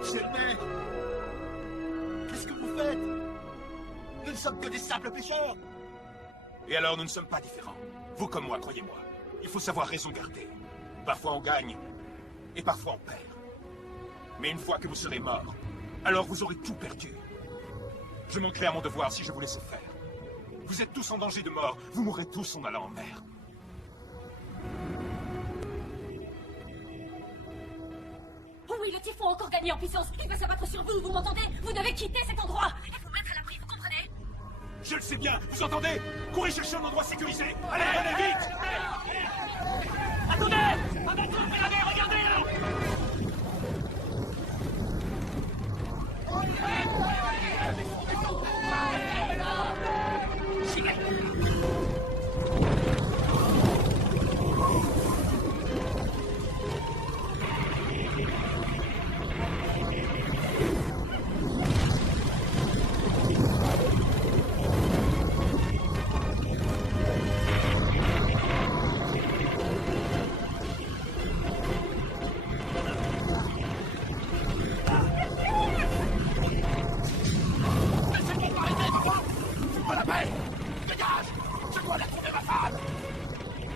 C'est le maire! Qu'est-ce que vous faites? Nous ne sommes que des simples pêcheurs! Et alors, nous ne sommes pas différents. Vous comme moi, croyez-moi. Il faut savoir raison garder. Parfois on gagne, et parfois on perd. Mais une fois que vous serez mort, alors vous aurez tout perdu. Je manquerai à mon devoir si je vous laissais faire. Vous êtes tous en danger de mort, vous mourrez tous en allant en mer. Oui, le typhon a encore gagné en puissance. Il va s'abattre sur vous, vous m'entendez? Vous devez quitter cet endroit et vous mettre à l'abri, vous comprenez? Je le sais bien, vous entendez? Courez chercher un endroit sécurisé. Allez, allez, vite! Attendez! Un bateau, regardez, regardez là!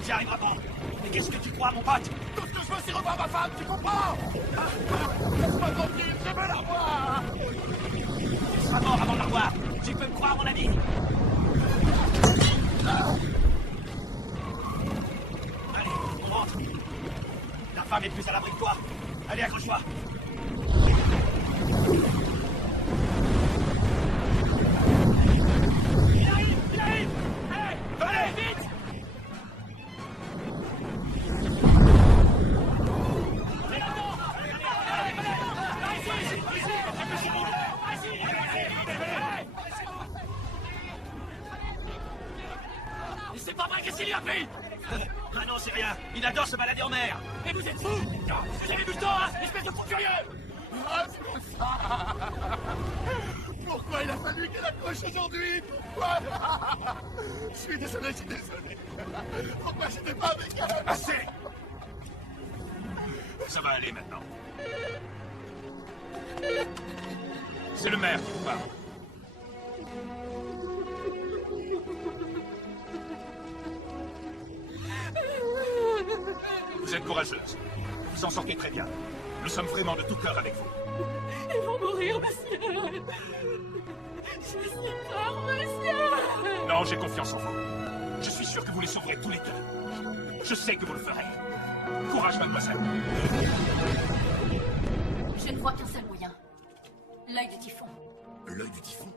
J'y arriverai pas. Mais qu'est-ce que tu crois, mon pote? Tout ce que je veux, c'est revoir ma femme, tu comprends? Laisse-moi tranquille, je veux la revoir! Tu seras mort avant de la revoir. Tu peux me croire, mon ami. Allez, on rentre. La femme est plus à l'abri que toi. Allez, accroche-toi. Il arrive! Il arrive! Allez, vite! qu'il y a pris? Ah non, c'est rien. Il adore se balader en mer. Et vous êtes fous? Vous avez vu le temps, hein? Espèce de fou furieux! Ah, c'est pour ça. Pourquoi il a fallu qu'elle accroche aujourd'hui? Pourquoi? Je suis désolé. Pourquoi j'étais pas avec elle? Assez! Ça va aller maintenant. C'est le maire qui vous parle. Vous êtes courageuse. Vous en sortez très bien. Nous sommes vraiment de tout cœur avec vous. Ils vont mourir, monsieur. Je suis peur, monsieur. Non, j'ai confiance en vous. Je suis sûr que vous les sauverez tous les deux. Je sais que vous le ferez. Courage, mademoiselle. Je ne vois qu'un seul moyen. L'œil du typhon. L'œil du typhon?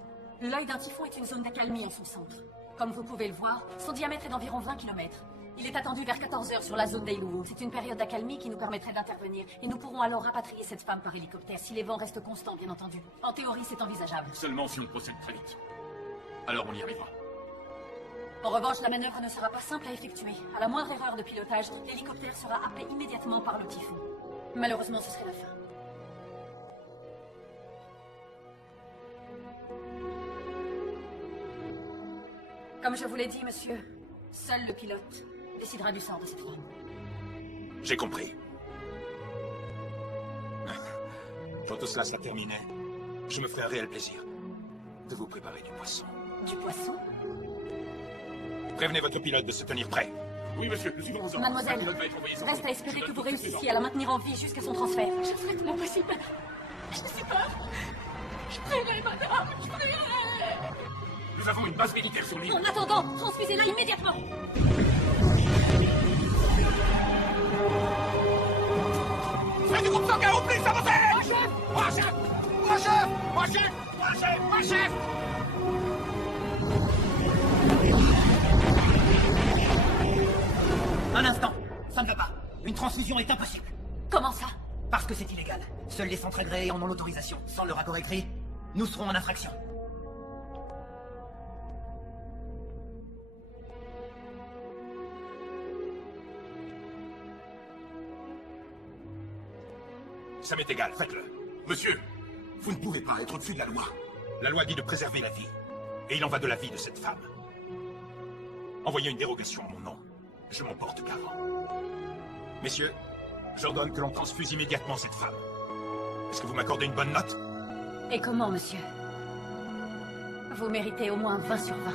L'œil d'un typhon est une zone d'accalmie en son centre. Comme vous pouvez le voir, son diamètre est d'environ 20 km. Il est attendu vers 14 h sur la zone d'Ailuo. C'est une période d'accalmie qui nous permettrait d'intervenir. Et nous pourrons alors rapatrier cette femme par hélicoptère, si les vents restent constants, bien entendu. En théorie, c'est envisageable. Seulement si on procède très vite. Alors on y arrivera. En revanche, la manœuvre ne sera pas simple à effectuer. À la moindre erreur de pilotage, l'hélicoptère sera happé immédiatement par le typhon. Malheureusement, ce serait la fin. Comme je vous l'ai dit, monsieur, seul le pilote décidera du sort de cette femme. J'ai compris. Quand tout cela sera terminé, je me ferai un réel plaisir de vous préparer du poisson. Du poisson? Prévenez votre pilote de se tenir prêt. Oui, monsieur, nous suivons vos ordres. Mademoiselle, Le pilote va être envoyé sans reste à espérer que vous réussissiez à la maintenir en vie jusqu'à son transfert. Je ferai tout mon possible. Je ne sais pas. Je prierai, madame, je prierai. Nous avons une base militaire sur l'île. En attendant, transfusez-la immédiatement. Faites du groupe sanguin au plus, avancez! Moi, chef! Moi, chef! Moi, chef! Moi, chef! Moi, chef! Un instant, ça ne va pas. Une transfusion est impossible. Comment ça? Parce que c'est illégal. Seuls les centres agréés en ont l'autorisation. Sans leur accord écrit, nous serons en infraction. Ça m'est égal, faites-le. Monsieur, vous ne pouvez pas être au-dessus de la loi. La loi dit de préserver la vie. Et il en va de la vie de cette femme. Envoyez une dérogation en mon nom. Je m'en porte garant. Messieurs, j'ordonne que l'on transfuse immédiatement cette femme. Est-ce que vous m'accordez une bonne note? Et comment, monsieur? Vous méritez au moins 20 sur 20.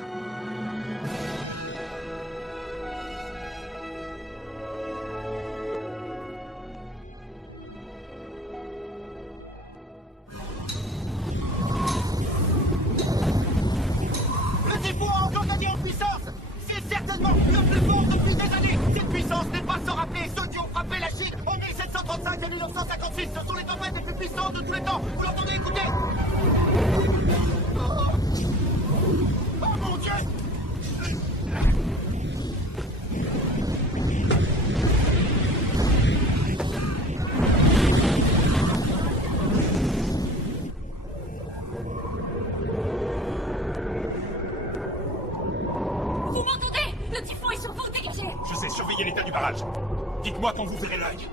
Le typhon a encore gagné en puissance! C'est certainement le plus fort depuis des années! Cette puissance n'est pas sans rappeler ceux qui ont frappé la Chine en 1735 et 1956! Ce sont les tempêtes les plus puissantes de tous les temps! Vous l'entendez? Écoutez! Oh mon Dieu! Vous m'entendez? Le typhon est sur vous, dégagez! Je sais surveiller l'état du barrage. Dites-moi quand vous verrez l'œil.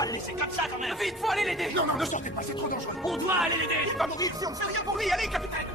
pas le laisser comme ça, quand même. Vite, faut aller l'aider. Non, ne sortez pas, c'est trop dangereux. On doit aller l'aider. Il va mourir si on ne fait rien pour lui. Allez, capitaine.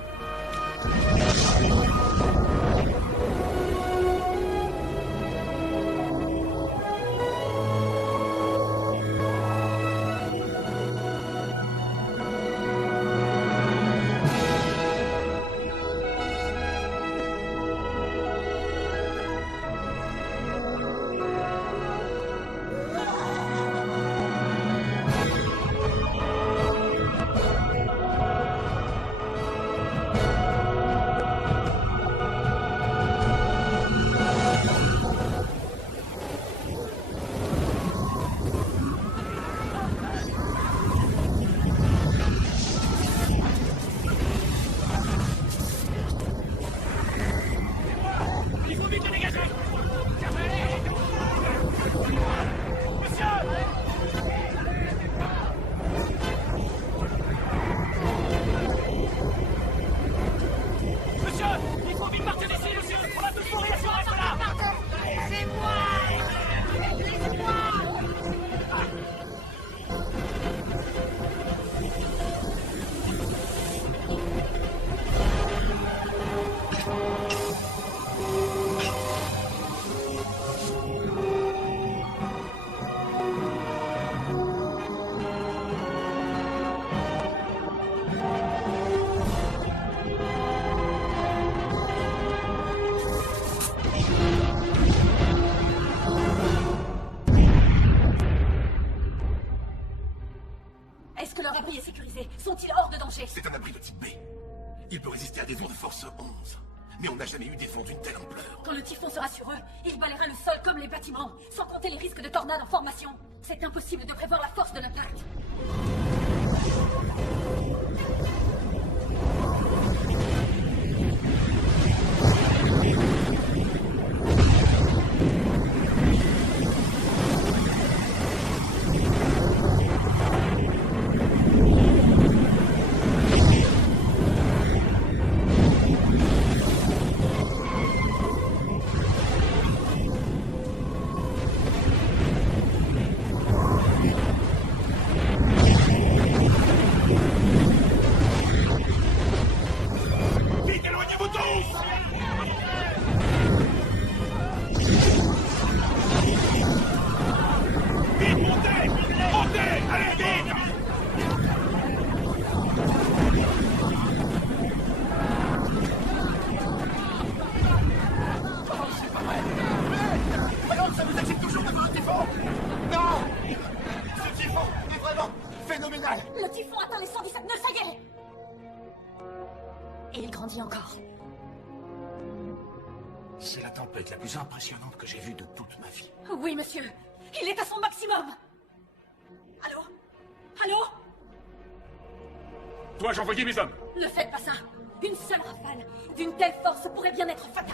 Sont-ils hors de danger? C'est un abri de type B. Il peut résister à des vents de force 11. Mais on n'a jamais eu des vents d'une telle ampleur. Quand le typhon sera sur eux, il balayera le sol comme les bâtiments, sans compter les risques de tornades en formation. C'est impossible de prévoir la force de l'impact. Le typhon atteint les 117 nœuds, ça y est! Et il grandit encore. C'est la tempête la plus impressionnante que j'ai vue de toute ma vie. Oui, monsieur. Il est à son maximum. Allô? Allô? Dois-je envoyer mes hommes? Ne faites pas ça. Une seule rafale d'une telle force pourrait bien être fatale.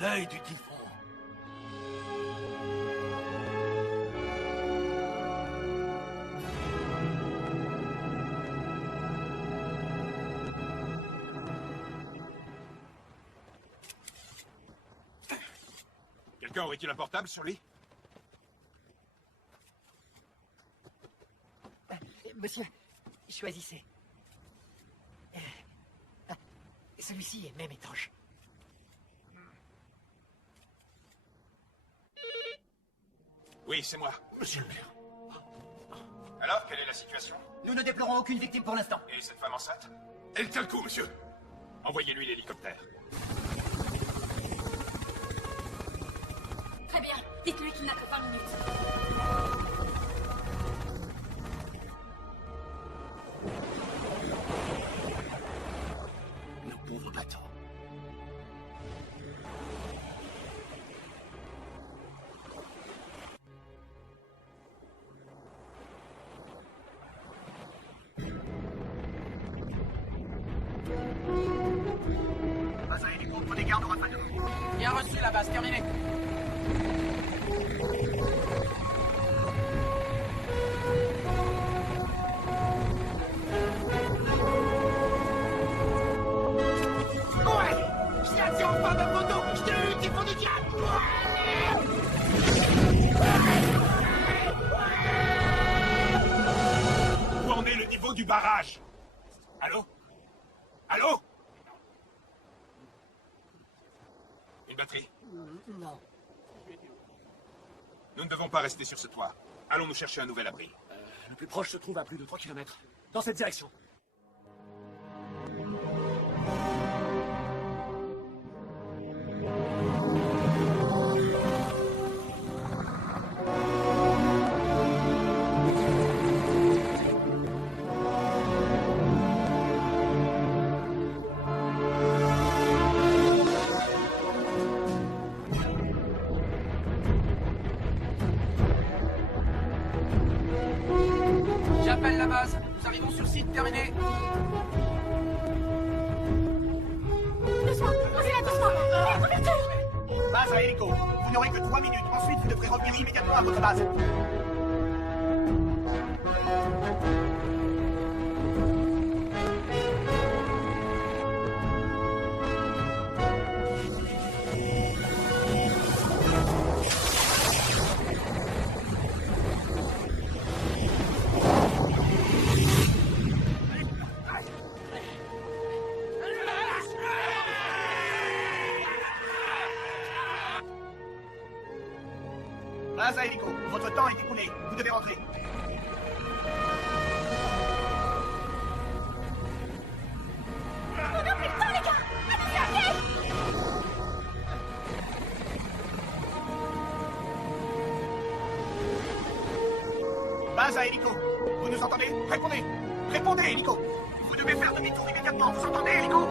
L'œil du typhon. Quelqu'un aurait-il un portable sur lui? Monsieur, choisissez. Celui-ci est même étanche. Oui, c'est moi. Monsieur le maire. Alors, quelle est la situation? Nous ne déplorons aucune victime pour l'instant. Et cette femme enceinte? Elle tient le coup, monsieur. Envoyez-lui l'hélicoptère. Très bien. Dites-lui qu'il n'a que 20 minutes. Nos pauvres bateaux. Base à hélico, prenez garde au rafale. Bien reçu, la base, terminé. Ouais! Je l'ai attiré enfin ma photo! Je t'ai eu, typhon du diable! Où en est le niveau du barrage? Allô? Allô? Une batterie? Non. Nous ne devons pas rester sur ce toit. Allons nous chercher un nouvel abri. Le plus proche se trouve à plus de 3 km. Dans cette direction. J'appelle la base. Nous arrivons sur site, terminé. Doucement, posez-la doucement. Couverture. Base à hélico. Vous n'aurez que 3 minutes. Ensuite, vous devrez revenir immédiatement à votre base. Base à hélico. Votre temps est écoulé. Vous devez rentrer. On n'a plus le temps, les gars. Allez-y, allez. Base à hélico. Vous nous entendez? Répondez. Répondez, hélico. Vous devez faire demi-tour immédiatement. Vous entendez, hélico?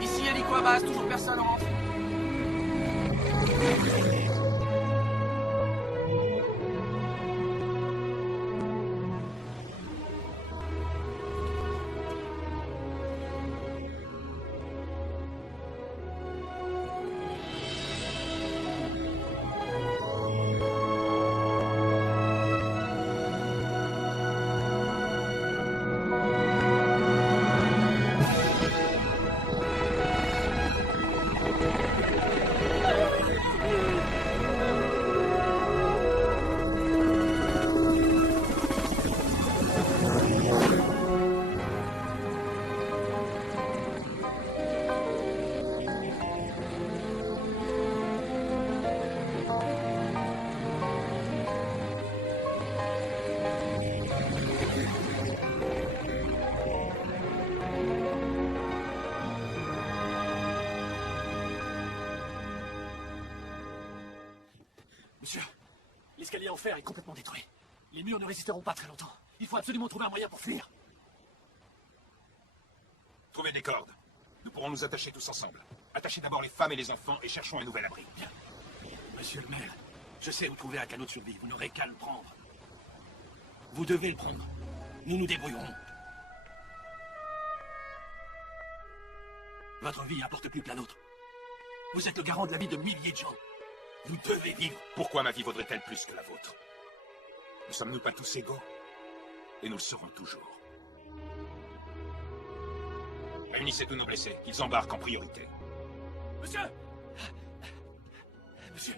Ici, hélico à base, toujours personne en rentre. Monsieur, l'escalier en fer est complètement détruit. Les murs ne résisteront pas très longtemps. Il faut absolument trouver un moyen pour fuir. Trouvez des cordes. Nous pourrons nous attacher tous ensemble. Attachez d'abord les femmes et les enfants et cherchons un nouvel abri. Bien. Monsieur le maire, je sais où trouver un canot de survie. Vous n'aurez qu'à le prendre. Vous devez le prendre. Nous nous débrouillerons. Votre vie importe plus que la nôtre. Vous êtes le garant de la vie de milliers de gens. Vous devez vivre. Pourquoi ma vie vaudrait-elle plus que la vôtre? Ne sommes-nous pas tous égaux? Et nous le serons toujours. Réunissez tous nos blessés, qu'ils embarquent en priorité. Monsieur! Monsieur,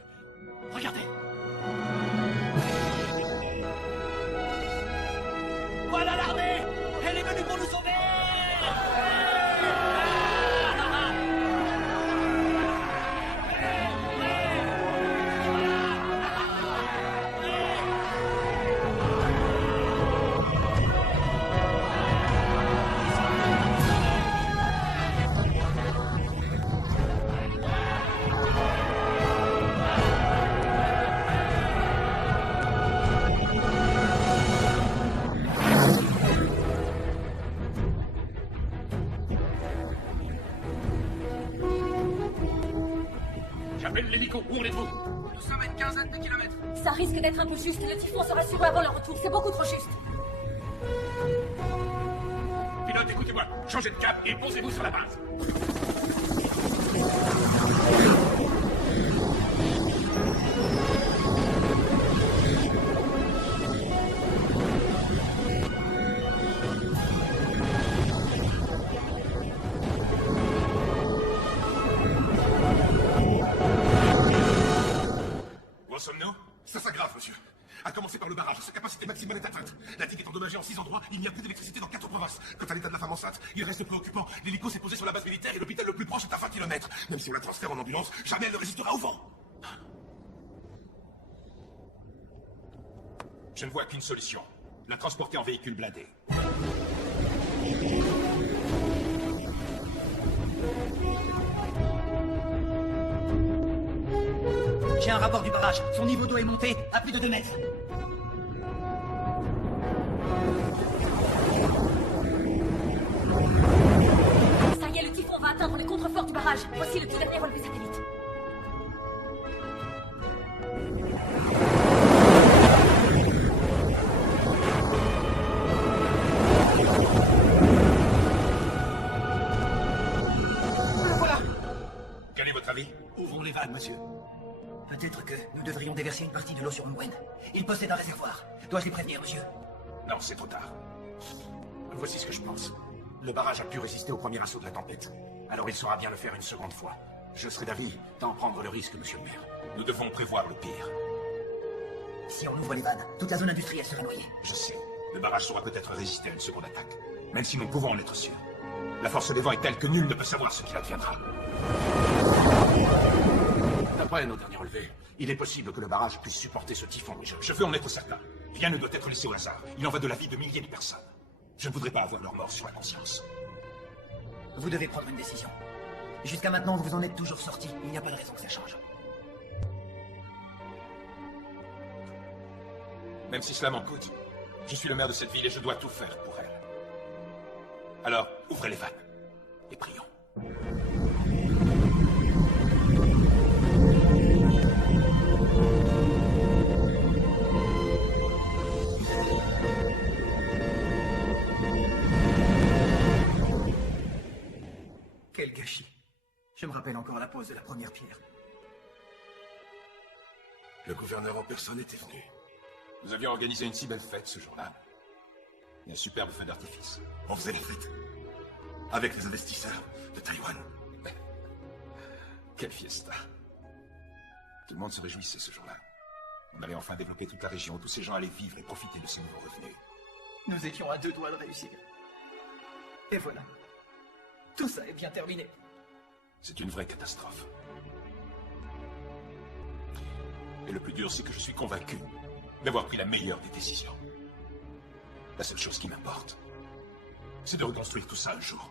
regardez! Voilà l'armée! Elle est venue pour nous sauver! J'appelle l'hélico. Où en êtes-vous? Nous sommes à une quinzaine de kilomètres. Ça risque d'être un peu juste. Le typhon sera sur eux avant leur retour. C'est beaucoup trop juste. Pilote, écoutez-moi. Changez de cap et posez-vous sur la base. Où sommes-nous? Ça s'aggrave, monsieur. À commencer par le barrage, sa capacité maximale est atteinte. La digue est endommagée en 6 endroits, il n'y a plus d'électricité dans 4 provinces. Quant à l'état de la femme enceinte, il reste préoccupant. L'hélico s'est posé sur la base militaire et l'hôpital le plus proche est à 20 km. Même si on la transfère en ambulance, jamais elle ne résistera au vent. Je ne vois qu'une solution. La transporter en véhicule blindé. J'ai un rapport du barrage. Son niveau d'eau est monté à plus de 2 mètres. Ça y est, le typhon va atteindre les contreforts du barrage. Voici le tout dernier relevé satellite. Voilà. Quel est votre avis? Ouvrons les vannes, monsieur. Peut-être que nous devrions déverser une partie de l'eau sur Mwen. Il possède un réservoir. Dois-je les prévenir, monsieur? Non, c'est trop tard. Voici ce que je pense. Le barrage a pu résister au premier assaut de la tempête. Alors il saura bien le faire une seconde fois. Je serai d'avis d'en prendre le risque, monsieur le maire. Nous devons prévoir le pire. Si on ouvre les vannes, toute la zone industrielle sera noyée. Je sais. Le barrage saura peut-être résister à une seconde attaque. Même si nous pouvons en être sûrs. La force des vents est telle que nul ne peut savoir ce qu'il adviendra. D'après nos derniers relevés, il est possible que le barrage puisse supporter ce typhon, mais Je veux en être certain. Rien ne doit être laissé au hasard. Il en va de la vie de milliers de personnes. Je ne voudrais pas avoir leur mort sur la conscience. Vous devez prendre une décision. Jusqu'à maintenant, vous en êtes toujours sortis. Il n'y a pas de raison que ça change. Même si cela m'en coûte, je suis le maire de cette ville et je dois tout faire pour elle. Alors, ouvrez les vannes et prions. Quel gâchis. Je me rappelle encore la pose de la première pierre. Le gouverneur en personne était venu. Nous avions organisé une si belle fête ce jour-là. Et un superbe feu d'artifice. On faisait la fête. Avec les investisseurs de Taïwan. Quelle fiesta. Tout le monde se réjouissait ce jour-là. On allait enfin développer toute la région. Tous ces gens allaient vivre et profiter de ces nouveaux revenus. Nous étions à 2 doigts de réussir. Et voilà. Tout ça est bien terminé. C'est une vraie catastrophe. Et le plus dur, c'est que je suis convaincu d'avoir pris la meilleure des décisions. La seule chose qui m'importe, c'est de reconstruire tout ça un jour.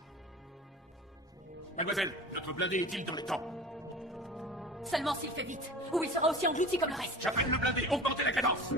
Mademoiselle, notre blindé est-il dans les temps? Seulement s'il fait vite, ou il sera aussi englouti comme le reste. J'appelle le blindé, augmentez la cadence.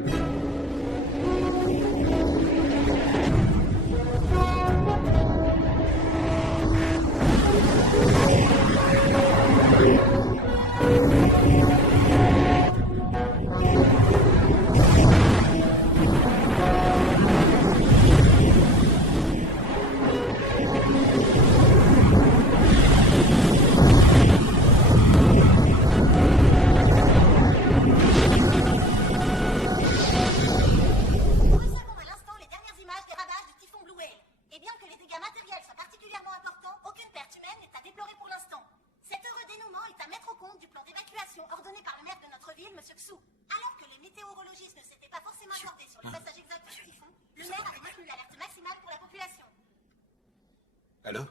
Allô?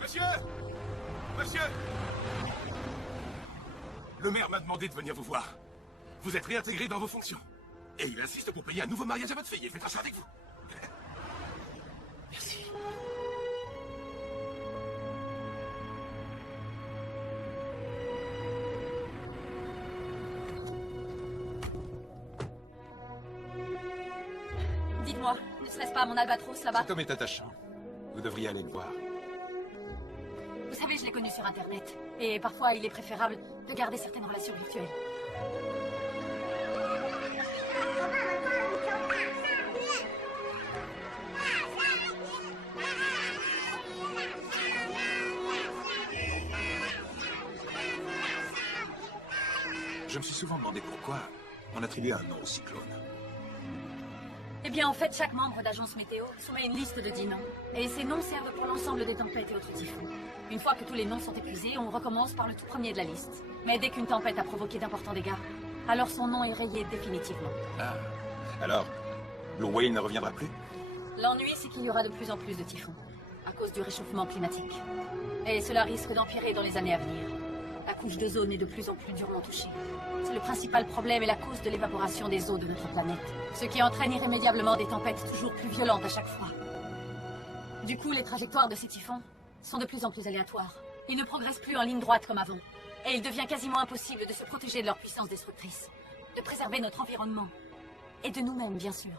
Monsieur! Monsieur! Le maire m'a demandé de venir vous voir. Vous êtes réintégré dans vos fonctions. Et il insiste pour payer un nouveau mariage à votre fille et faites ça avec vous. Merci. Dites-moi, ne serait-ce pas mon albatros là-bas? Cet homme est attachant. Vous devriez aller le voir. Vous savez, je l'ai connu sur Internet. Et parfois, il est préférable de garder certaines relations virtuelles. Je me suis souvent demandé pourquoi on attribuait un nom au cyclone. Eh bien, en fait, chaque membre d'agence météo soumet une liste de 10 noms. Et ces noms servent pour l'ensemble des tempêtes et autres typhons. Une fois que tous les noms sont épuisés, on recommence par le tout premier de la liste. Mais dès qu'une tempête a provoqué d'importants dégâts, alors son nom est rayé définitivement. Ah, alors, Blue Whale ne reviendra plus? L'ennui, c'est qu'il y aura de plus en plus de typhons, à cause du réchauffement climatique. Et cela risque d'empirer dans les années à venir. La couche d'ozone est de plus en plus durement touchée. C'est le principal problème et la cause de l'évaporation des eaux de notre planète. Ce qui entraîne irrémédiablement des tempêtes toujours plus violentes à chaque fois. Du coup, les trajectoires de ces typhons sont de plus en plus aléatoires. Ils ne progressent plus en ligne droite comme avant. Et il devient quasiment impossible de se protéger de leur puissance destructrice. De préserver notre environnement. Et de nous-mêmes, bien sûr.